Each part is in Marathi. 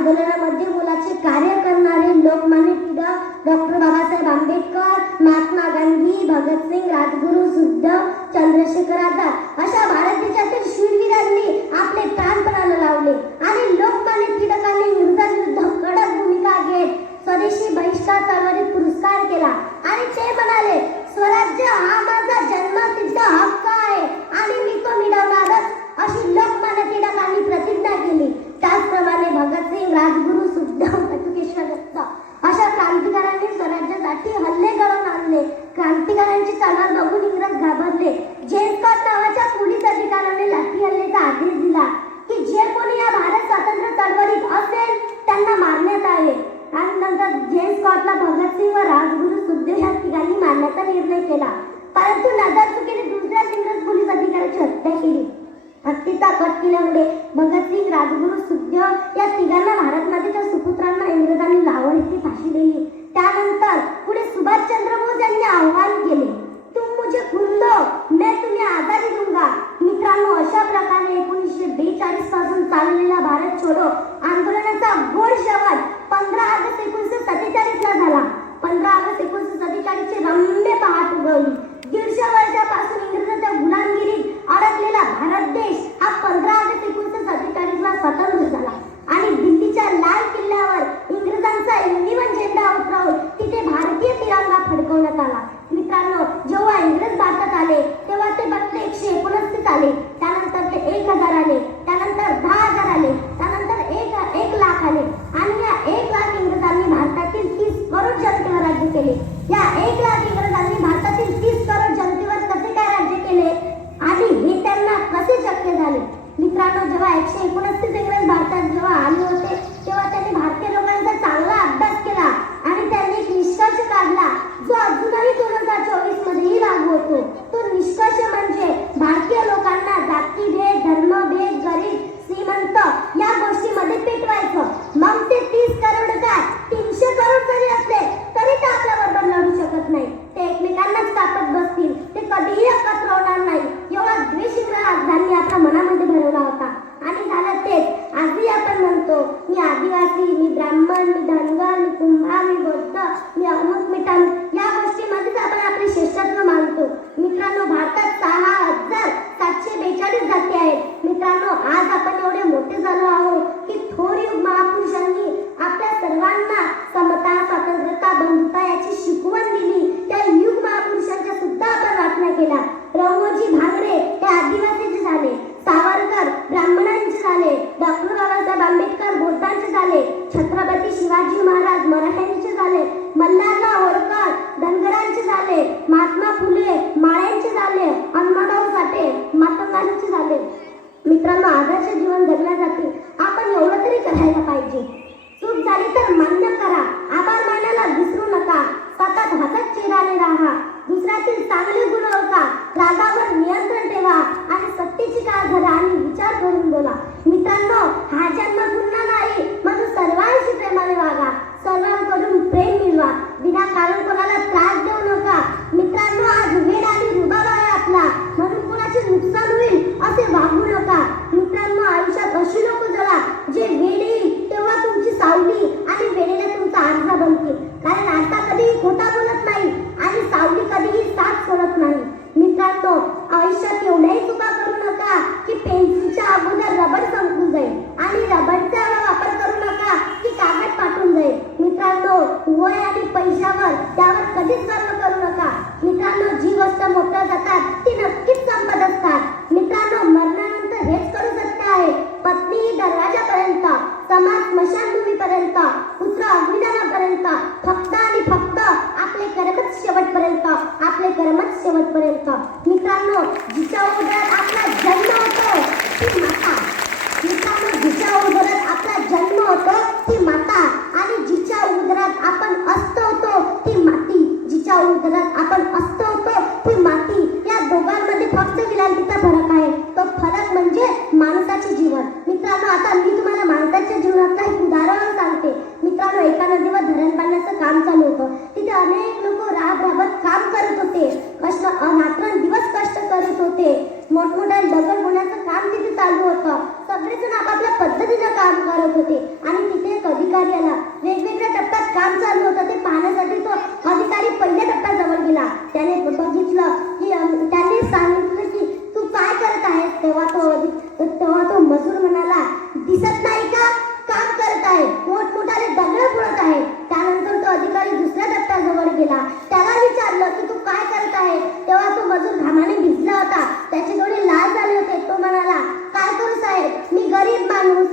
आंदोलनामध्ये मोलाचे कार्य करणारे लोकमान्य टिळक, डॉक्टर बाबासाहेब आंबेडकर, महात्मा गांधी, भगतसिंग, राजगुरू, सुखदेव, चंद्रशेखर आझाद अशा भारत देशातील शूरवीरांनी आपले प्राणपणाला लावले आणि लोकमान्य टिळकांनी इंग्रजांविरुद्ध कडक भूमिका घेत स्वदेशी बहिष्कार चळवळीत पुरस्कार केला आणि ते म्हणाले, स्वराज्य हा माझा जन्मसिद्ध हक्क आहे आणि मी तो मिळवणारच, अशी लोकमान्य टिळकांनी प्रतिज्ञा केली. त्याचप्रमाणे भगतसिंग, राजगुरू, सुखदेव, बटुकेश्वर दत्त अशा क्रांतिकारांनी स्वराज्यासाठी हल्ले घडवून आणले. क्रांतिकारांची चळवळ बघून इंग्रज घाबरले. जेम्स स्कॉट नावाच्या पोलीस अधिकाऱ्याने लाठी हल्ल्याचा आदेश दिला की जे कोणी या भारत स्वातंत्र्य चळवळीत असेल त्यांना मारण्यात आहे. आणि नंतर जेम्स स्कॉटला भगतसिंग व राजगुरू, सुखदेव या तिघांनी मारण्याचा निर्णय केला. परंतु नजरचुकीने दुसऱ्याच इंग्रज पोलीस अधिकाऱ्याची हत्या केली. हत्येचा कट केल्यामुळे भगतसिंग, राजगुरू, सुखदेव या तिघांना भारत मातेच्या सुपुत्रांना इंग्रजांनी लाहोर येथे फाशी दिली. त्यानंतर पुढे सुभाषचंद्र बोस यांनी आव्हान केले, तुम मुझे खून दो, मैं तुम्हें आजादी दूंगा. मित्रांनो, अशा प्रकारे 1942 पासून चाललेला भारत छोडो आंदोलनाचा गोड शेवट 15 ऑगस्ट 1947 ला झाला. 15 ऑगस्ट 1947 ची रम्य पहाट उगवली. 150 वर्षापासून इंग्रजांच्या गुलामगिरीत अडकलेला भारत देश हा 15 ऑगस्ट 1947 ला स्वतंत्र झाला आणि दिल्लीच्या लाल किल्ल्यावर इंग्रजांचा इंडियन झेंडा उतरवून तिथे भारतीय तिरंगा फडकवण्यात आला. मित्रांनो, जेव्हा इंग्रज भारतात आले तेव्हा ते फक्त 129 आले, त्यानंतर ते 1000 आले, त्यानंतर 10,000 आले, त्यानंतर 1 लाख आले आणि या 1 लाख इंग्रजांनी भारतातील 30 करोड जनतेवर राज्य केले. या 1 लाख इंग्रजांनी भारतातील 30 करोड जनतेवर कसे काय राज्य केले आणि हे त्यांना कसे शक्य झाले? मित्रांनो, जेव्हा 129 इंग्रज भारतात जेव्हा आले होते तेव्हा त्यांनी भारतीय लोकांचा चांगला अभ्यास केला आणि त्यांनी एक निष्कर्ष काढला जो अजूनही 2024 मध्येही लागू होतो. तो निष्कर्ष म्हणजे भारतीय लोकांना जातीभेद, धर्मभेद, गरीब, श्रीमंत या गोष्टीमध्ये पेटवायचं. मग ते 30 करोड काय 300 करोड जरी असले तरी ते आपल्या बरोबर लढू शकत नाही. ते एकमेकांनाच कापत बसतील, ते कधीही एकत्र होणार नाही. एवढा द्वेष इंग्रजांनी आपल्या मनामध्ये भरवला होता आणि झालं तेच. आजही आपण म्हणतो, मी आदिवासी, मी ब्राह्मण, मी धनगर, मी कुंभार, मी बौद्ध, मी अमुक, मी तमुक या गोष्टीमध्येच आपण आपले श्रेष्ठत्व मानतो. मित्रांनो, भारतात 6,742 जाती आहेत. मित्रांनो, आज आपण एवढे मोठे झालो आहोत की थोर युग महापुरुषांनी आपल्या सर्वांना समता, स्वातंत्र्यता, बंधुता याची शिकवण दिली. त्या युग महापुरुषांच्या सुद्धा आपण वाचना केला. रामोजी भांगरे हे आदिवासीचे झाले, सावरकर ब्राह्मणांचे झाले, डॉक्टर बाबासाहेब आंबेडकर बौद्धांचे झाले, छत्रपती शिवाजी महाराज मराठ्यांचे झाले, मल्हारराव होळकर धनगरांचे झाले, महात्मा फुले माळ्यांचे झाले, अण्णाभाऊ साठे मातंगांचे झाले. मित्रांनो, आदर्श जीवन जगण्यासाठी आपण एवढं तरी करायला पाहिजे. चूक झाली तर मान्य करा, आभार मानायला विसरू नका, सतत हसत चेहऱ्याने राहा, दुसऱ्यातील चांगले गुण ओळखा, रागावर नियंत्रण ठेवा आणि सत्तेची काळ धरा आणि विचार करून बोला. मित्रांनो, हा जन्म पुन्हा नाही म्हणून सर्वांशी प्रेमाने वागा, सर्वांकडून प्रेम मिळवा, विनाकारण कोणाला त्रास देऊ नका. मित्रांनो, आज वेळ आणि रुबाब आहे आपला म्हणून कोणाचे नुकसान होईल असे वागू नका. मित्रांनो, आयुष्यात अशी लोक जगा जे वेळ येईल तेव्हा तुमची सावली आणि वेळेला तुमचा आरसा बनतील. कारण आरसा कधीही खोटा बोलत नाही आणि सावली कधीही साथ सोडत नाही. मित्रांनो, आयुष्यात एवढ्याही चुका करू नका की पेन्सिलच्या अगोदर रबर संपून जाईल आणि रबरचा वापर करू नका की कागद फाटून जाईल. मित्रांनो, वय आणि पैशावर त्यावर कधीच गर्व करू नका. मित्रांनो, जी गोष्ट मोठ्या जातात ती नक्कीच संपत असतात. मित्रांनो, मरणानंतर हेच करू सत्य आहे. पत्नी दरवाजापर्यंत, समाज स्मशानभूमीपर्यंत, पुत्र अग्निदानापर्यंत, फक्त आणि फक्त आपले कर्मच शेवटपर्यंत, आपले कर्मच शेवटपर्यंत. मित्रांनो, जिच्या उदरात आपला जन्म होतो ती माता. मित्रांनो, जिच्या उदरात आपला जन्म होतो ती माता आणि जिच्या उदरात आपण अस्त होतो ती माती. जिच्या उदरात आपण अस्त होतो ती माती. या दोघांमध्ये फक्त विलांटीचा फरक आहे. तो फरक म्हणजे माणसाचे जीवन. मित्रांनो, आता मी तुम्हाला माणसाच्या जीवनातलं एक उदाहरण सांगते. मित्रांनो, एका नदीवर धरण बांधण्याचं काम चालू होतं. तिथे अनेक लोक राबराबत काम करत होते, रात्रंदिवस कष्ट करत होते. मोठमोठ्या दगड होण्याचं काम तिथे चालू होतं. सगळेजण आपापल्या पद्धतीनं काम करत होते आणि तिथे अधिकारी आला. वेगवेगळ्या टप्प्यात काम चालू होतं ते पाहण्यासाठी तो अधिकारी पहिल्या टप्प्यात जवळ गेला. त्याने बघितलं की त्याने सांगितलं की तू काय करत आहेस. तेव्हा तो मजूर म्हणाला, दिसत नाही का, काम करत आहे, मोठमोठाले दगड फोडत आहे. त्यानंतर तो अधिकारी दुसऱ्या टप्प्याजवळ गेला. त्याला विचारलं की तू काय करत आहे. तेव्हा तो मजूर घामाने भिजला होता, त्याचे डोळे लाल झाले होते. तो म्हणाला, काय करू साहेब, मी गरीब माणूस,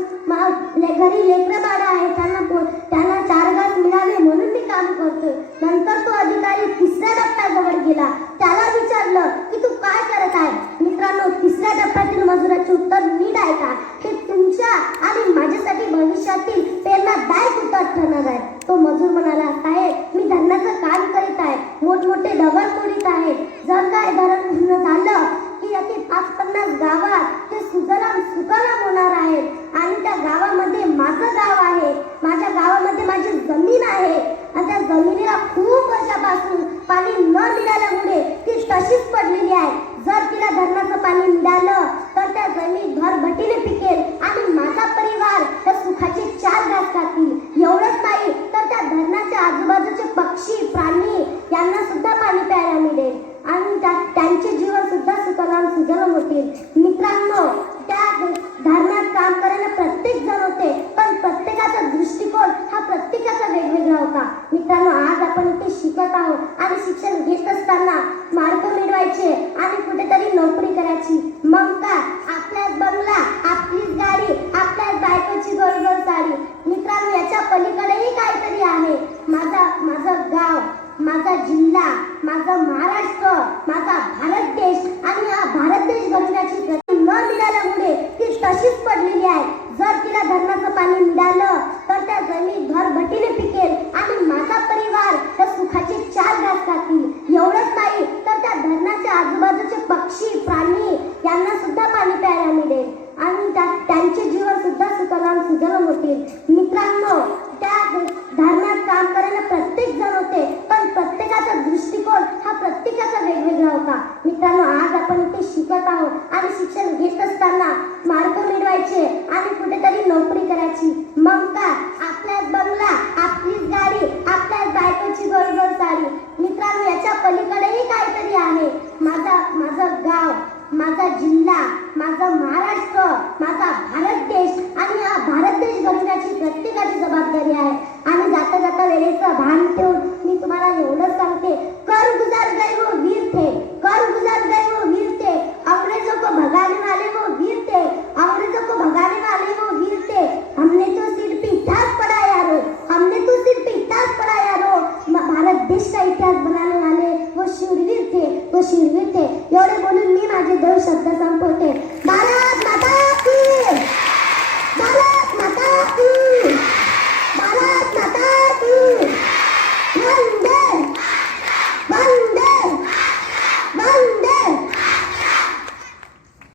घरी लेकरं बाळ आहे, त्यांना 4 घास मिळावे म्हणून मी काम करतोय. नंतर तो अधिकारी तिसऱ्या टप्प्याजवळ गेला. त्याला विचारलं की तू काय करत आहे. मित्रांनो, तिसऱ्या टप्प्यातील मजुराचे उत्तर नीट ऐका, हे तुमच्या आणि माझ्यासाठी भविष्यातील प्रेरणादायक उत्तर ठरणार आहे. तो मजूर म्हणाला, साहेब, मी धरणाचं काम करीत आहे, मोठमोठे दगड फोडीत आहे. जर काय धरण पूर्ण झालं की याची 5-50 गावात ते सुजलाम होणार आहेत आणि त्या गावामध्ये माझं गाव आहे. माझ्या गावामध्ये माझी जमीन आहे आणि त्या जमिनीला खूप वर्षापासून पाणी न मिळाल्यामुळे ती तशीच पडलेली आहे. जर तिला धरणाचं पाणी मिळालं तर त्या जमीन भरभटीने पिकेल आणि माझा परिवार त्या सुखाचे 4 घास खातील. एवढंच नाही तर त्या धरणाच्या आजूबाजूचे पक्षी, प्राणी यांना सुद्धा पाणी प्यायला मिळेल आणि त्यांचे जीवन सुद्धा सुजलाम होतील. मित्रांनो, त्या धरणात काम करायला प्रत्येक जण होते, पण प्रत्येकाचा दृष्टिकोन हा प्रत्येकाचा वेगवेगळा होता. मित्रांनो, आज आपण इथे शिकत आहोत आणि शिक्षण घेत असताना मार्क मिळवायचे आणि कुठेतरी नोकरी करायची. मग काय, आपल्याच बंगला, आपलीच गाडी, आपल्याच बायकोची गोड साडी. मित्रांनो, याच्या पलीकडेही काहीतरी आहे. माझं गाव, माझा जिल्हा, माझा महाराष्ट्र, माझा भारत देश आणि हा भारत देश बघण्याची गती न मिळाल्यामुळे ती तशीच पडलेली आहे. जर तिला धरणाचं पाणी मिळालं तर त्या जमीन भरभटीने पिकेल आणि माझा परिवार त्या सुखाचे 4 घास खातील. एवढंच नाही तर त्या धरणाच्या आजूबाजूचे पक्षी, प्राणी यांना सुद्धा पाणी प्यायला मिळेल आणि त्यांचे जीवन सुद्धा सुजलाम होतील. मित्रांनो, त्या धरणात काम करायला प्रत्येक जण होते, पण प्रत्येकाचा दृष्टिकोन हा प्रत्येकाचा वेगवेगळा होता. मित्रांनो, आज आपण इथे शिकत आहोत आणि शिक्षण घेत असताना मार्क मिळवायचे आणि कुठेतरी नोकरी करायची. मग काय, आपल्याच बंगला, आपलीच गाडी, आपल्याच बायकोची गोड साडी. मित्रांनो, याच्या पलीकडेही काहीतरी आहे. माझं गाव, माझा जिल्हा, माझा महाराष्ट्र, माझा भारत